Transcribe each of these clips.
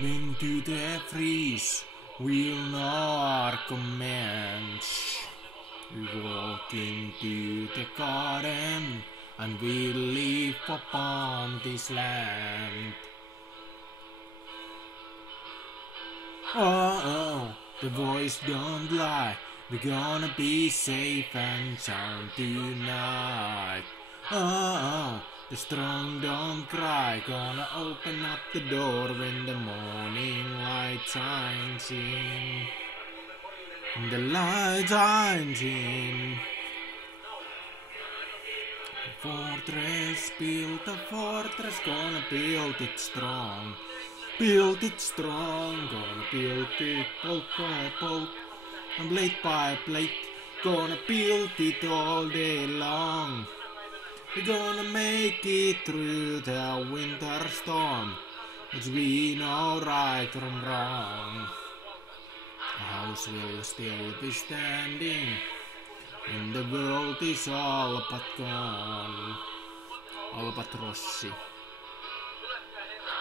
Into the freeze, we'll know our commands. We walk into the garden, and we live upon this land. Oh, the voice don't lie. We're gonna be safe and sound tonight. Oh, the strong don't cry. Gonna open up the door when the morning light shines in. And the light shines in. The fortress built, a fortress gonna build it strong. Build it strong, gonna build it bolt by bolt and blade by blade. Gonna build it all day long. We're gonna make it through the winter storm, as we know right from wrong. The house will still be standing when the world is all but gone. All but Rossi.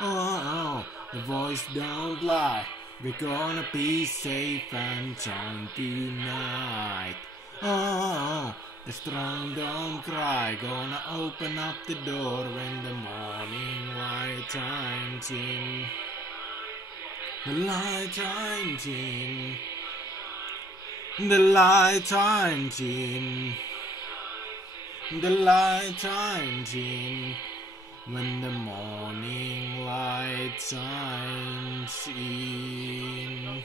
Oh, the voice don't lie. We're gonna be safe and sound tonight. Oh, the strong don't cry. Gonna open up the door when the morning light shines in. The light shines in. The light shines in. The light shines in. When the morning light shines in.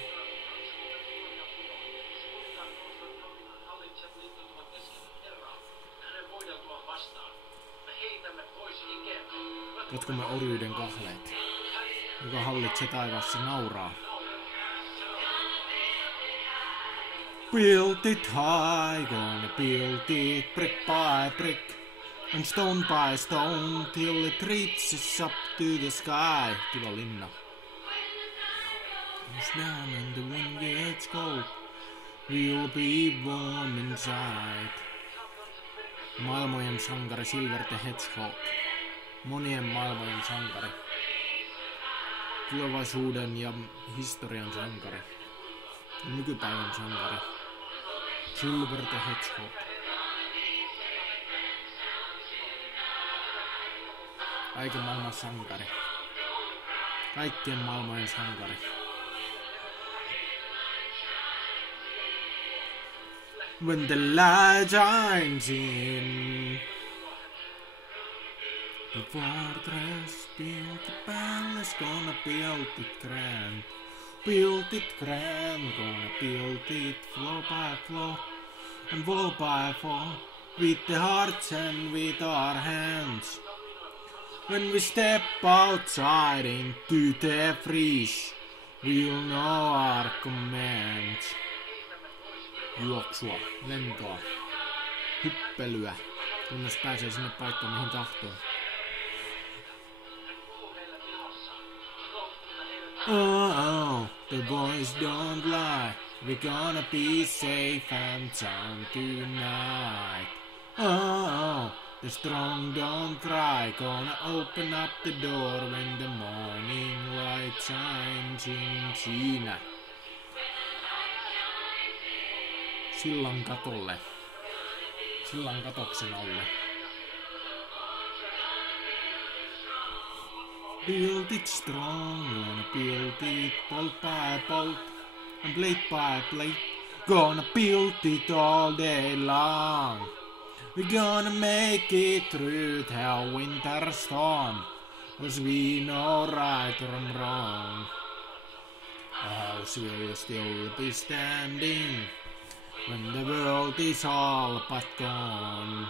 Jatkumme orjuuden kahleet. Joka hallitsee taivaassa nauraa. Build it high, gonna build it brick by brick. And stone by stone till it reaches up to the sky. Kiva linna. It's down and the wind gets cold. We'll be warm inside. Maailmojen sankari Silver the Hedgehog. Monien maailmojen sankari. Tulevaisuuden ja historian sankari. Nykypäivän sankari. Silver the Hedgehog. Kaiken maailman sankari. Kaikkien maailmojen sankari. When the light shines in. The fortress built the palace, gonna build it grand. Build it grand, gonna build it floor by floor and wall by wall. With the hearts and with our hands. When we step outside into the freeze, we'll know our commands. Juoksua, lentoa, hyppelyä, kunnes pääsee sinne paikkaan mihin tahtoo. Oh, the boys don't lie. We're gonna be safe and sound tonight. Oh, the strong don't cry. Gonna open up the door when the morning light shines in. Siinä. Sillan katolle. Sillan katoksen alle. Build it strong, gonna build it bolt by bolt and blade by blade. Gonna build it all day long. We're gonna make it through the winter storm, as we know right from wrong. The house will still be standing when the world is all but gone.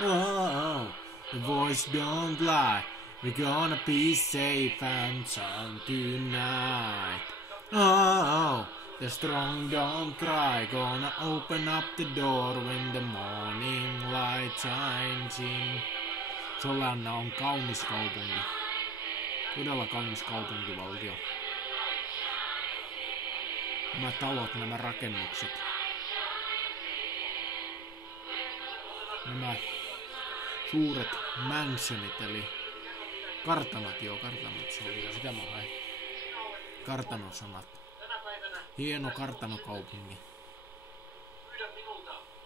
Oh, the voice don't lie. We're gonna be safe and sound tonight. Oh, the strong don't cry. Gonna open up the door when the morning light shines in. Solana on kaunis kaupunki. Todella kaunis kaupunkivaltio. Nämä talot, nämä rakennukset. Nämä suuret mansionit eli Kartanot, joo, kartanot se oli, sitä mä hain. Kartanosanat. Hieno kartanokaupunki.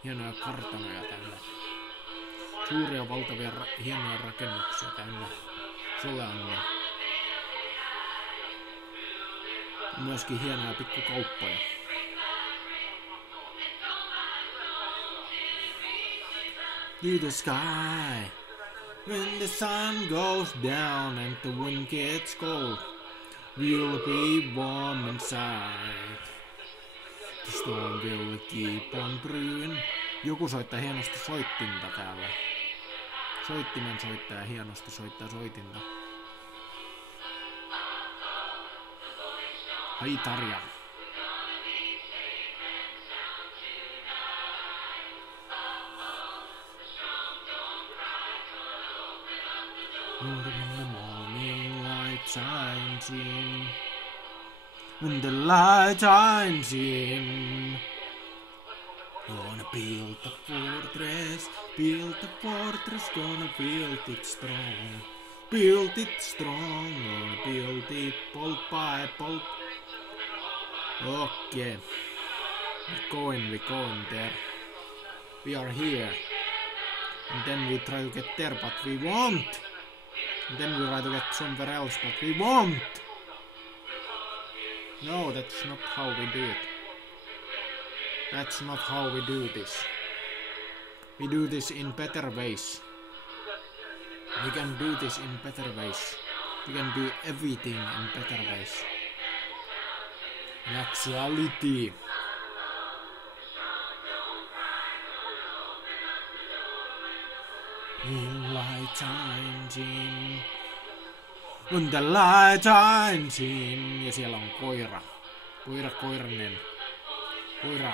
Hienoja kartanoja täynnä. Suuria valtavia hienoja rakennuksia täynnä. Soleangia. Myöskin hienoja pikkukauppoja. To the sky. When the sun goes down and the wind gets cold, we'll be warm inside. The storm will keep on brewing. Joku soittaa hienosti soittinta täällä. Soittimen soittaja hienosti soittaa soitinta. Hai Tarja. When the morning light shines in, when the light shines in, gonna build a fortress, gonna build it strong, gonna build it bolt by bolt. Okay, we're going there. We are here, and then we try to get there, but we won't. And then we try to get somewhere else, but we won't! No, that's not how we do it. That's not how we do this. We do this in better ways. We can do this in better ways. We can do everything in better ways. In actuality. Light shines in. When the light shines in. Ja siellä on koira. Koiranen. Koira.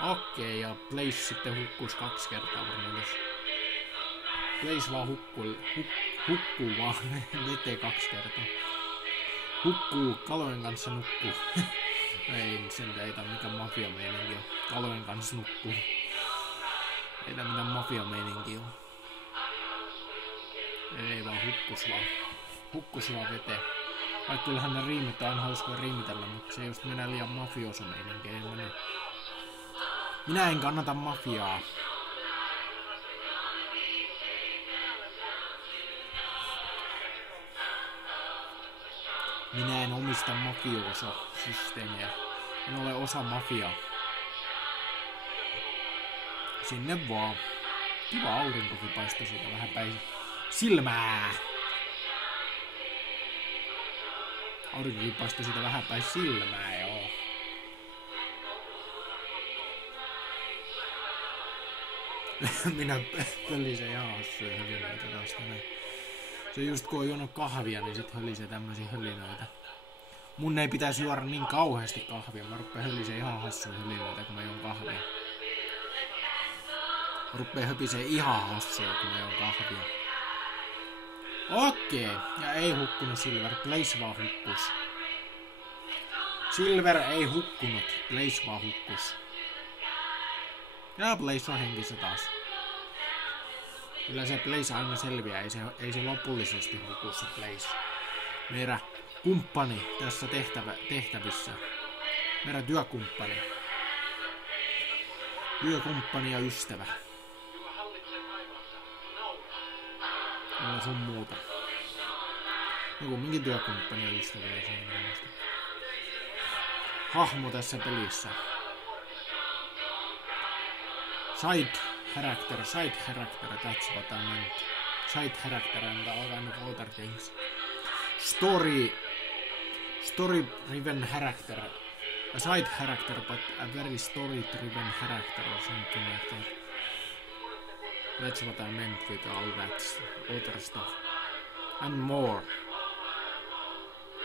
Okei, ja Blaze sitten hukkuis 2 kertaa varmaan. Blaze vaan hukkuu vaan veteen 2 kertaa. Hukkuu, kalojen kanssa nukkuu. Ei, sen ei tää mikään mafia-meininki on. Kalojen kanssa nukkuu. Ei tää mitään mafia-meininki on. Ei vaan hukkus vaan veteen. Vaikka kyllähän ne riimit on aina hauskoja riimitellä, mutta se just menee liian mafioso-meininki. Minä en kannata mafiaa. Minä en omista mafioso-systeemiä. En ole osa mafiaa. Sinne vaan. Kiva aurinkokin paistoi siitä vähän päin silmää. Aurinkokin paistoi siitä vähän päin silmää, joo. Minä pölisen ihan hassuja hölynöitä taas tänään. Se just kun on juonut kahvia, niin sit hölisee tämmösiä hölynöitä. Mun ei pitäisi juoda niin kauheasti kahvia. Mä ruppeen hölisee ihan hassuja hölynöitä, kun mä juon kahvia. Mä ruppeen höpisee ihan hassuja, kun mä juon kahvia. Okei. Ja ei hukkunut Silver. Blaze vaan hukkus. Silver ei hukkunut. Blaze vaan hukkus. Ja Blaze on henkissä taas. Kyllä se Blaze aina selviää, ei se lopullisesti huku se Blaze. Meidän kumppani tässä tehtävissä. Meidän työkumppani. Työkumppani ja ystävä. Ja sun muuta. No kumminkin työkumppani ja ystävä. Hahmo tässä pelissä. Side character, that's what I meant. Side character and all kind of other things. Story-driven character. A side character, but a very story-driven character or something like that. That's what I meant with all that other stuff. And more.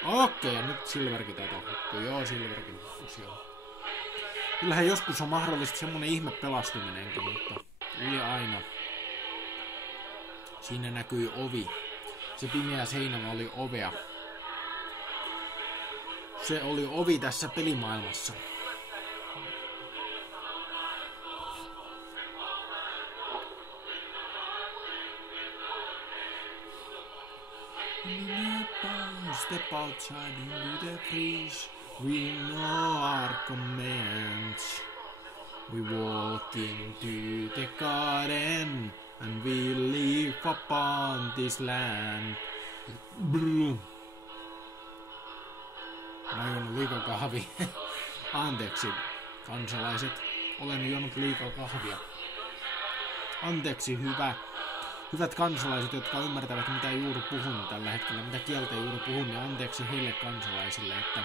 Okei, ja nyt Silverkin taitaa hukkua. Joo, Silverkin hukkus, joo. Kyllähän joskus on mahdollista semmonen ihme pelastuminenkin, mutta ei aina. Siinä näkyi ovi. Se pimeä seinä oli ovea. Se oli ovi tässä pelimaailmassa. Step outside into the breeze. We know our commands. We walk into the garden and we live upon this land. Brr. Mä oon juonut liikaa kahvia. Anteeksi, kansalaiset. Olen juonut liikaa kahvia. Anteeksi, hyvät kansalaiset, jotka ymmärtävät, mitä juuri puhun tällä hetkellä, mitä kieltä juuri puhun, ja anteeksi heille kansalaisille, että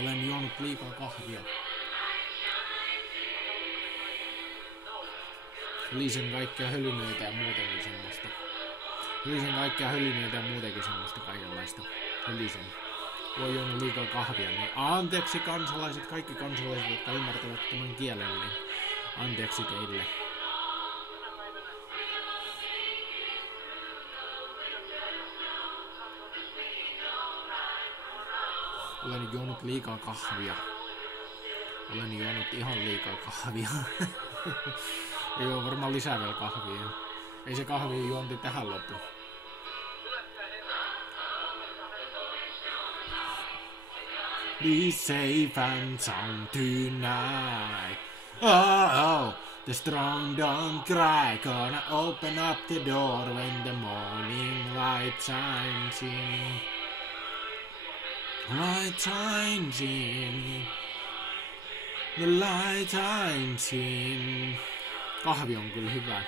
olen juonut liikaa kahvia. Lisen kaikkea hölynöitä ja muutenkin semmoista. Lisen kaikkea hölynöitä ja muutenkin semmoista kaikenlaista. Lisen. Voi juonut liikaa kahvia, niin anteeksi kansalaiset, kaikki kansalaiset, jotka ymmärtävät tämän kielen, niin anteeksi teille. Olen juonut liikaa kahvia. Olen juonut ihan liikaa kahvia. Ei oo varmaan lisää vielä kahvia. Ei se kahvi juonti tähän loppu. Be safe and sound tonight. Oh, the strong don't cry. Gonna open up the door when the morning light shines in. Light shines in. The light shines in. Kahvi on kyllä hyvä.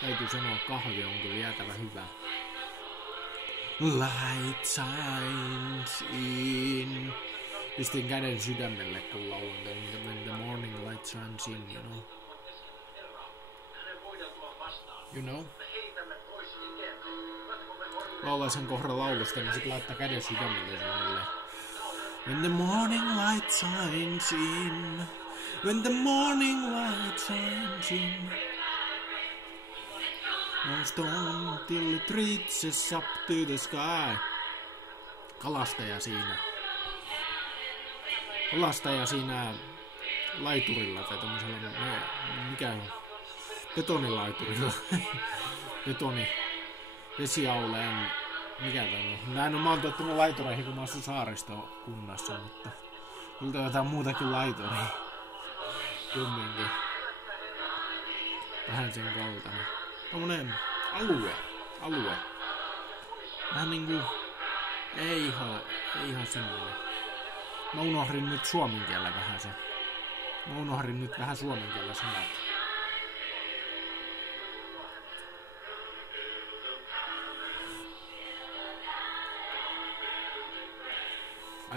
Täytyy sanoa, kahvi on kyllä jäätävä hyvä. Light shines in. Pistin käden sydämelle, kun laulan when the morning light shines in, you know. You know? Laulaa sen kohdan laulusta, niin sit laittaa käden sydämelle suunnilleen. When the morning light shines in. When the morning light shines in. No stone till it reaches up to the sky. Kalastaja siinä. Kalastaja siinä laiturilla tai tommosella, mikä on? Betonilaiturilla. Betoni. Vesiauleen. Mikä tämä on? Mä oon tottunut laitureihin, kun mä asun saaristokunnassa, mutta kyllä jotain muutakin laituria. Kumminkin. Vähän sen kaltainen. Tommonen alue. Vähän niinku... Ei ihan semmoinen. Mä unohdin nyt suomen kielellä vähän sen. Mä unohdin nyt vähän suomen kielellä sanat.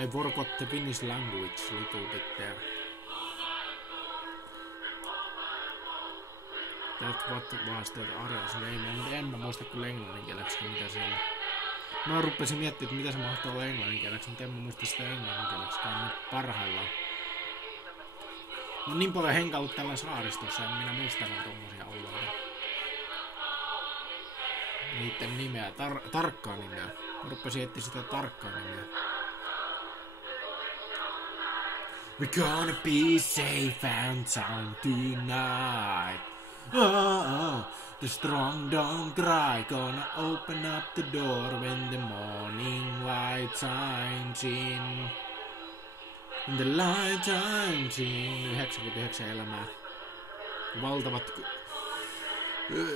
I forgot the Finnish language little bit there. That what was that Arias? En mä muista kyllä englanninkieleksi mitä se on. Mä rupesin miettimään, että mitä se mahtaa olla englanninkieleksi, mutta en mä muista sitä englanninkieleksi nyt parhaillaan. Mä niin paljon henkaillut tällä saaristossa, en minä muista tommosia alueita. Niitten nimeä, tarkkaa nimeä. Mä rupesin etsiä sitä tarkkaa nimeä. We're gonna be safe and sound tonight. Oh, the strong don't cry. Gonna open up the door when the morning light shines in. When the light shines in. 99 elämää. Valtavat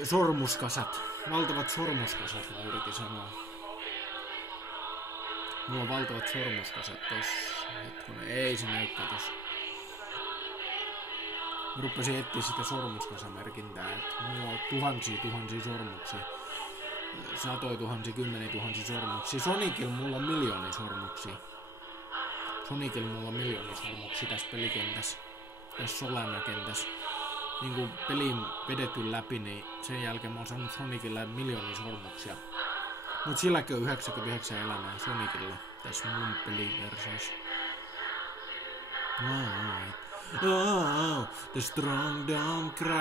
sormuskasat. Valtavat sormuskasat, mä yritin sanoa. Mulla on valtavat sormuskasat tossa. Hetkonen, ei se näyttää tossa. Mä rupesin etsiä sitä sormuskasamerkintää, että mulla on tuhansia sormuksia. Satoi tuhansia, 10 000 sormuksia. Sonicilla mulla on miljoonia sormuksia. Sonicilla mulla on miljoonia sormuksia tässä pelikentässä. Tässä Solana-kentässä. Niin kun pelin vedetty läpi, niin sen jälkeen mä oon saanut Sonicilla miljoonia sormuksia. Mut silläkin on 99 elämää Sonicilla tässä mun peliversiossa. Oh, the strong don't cry.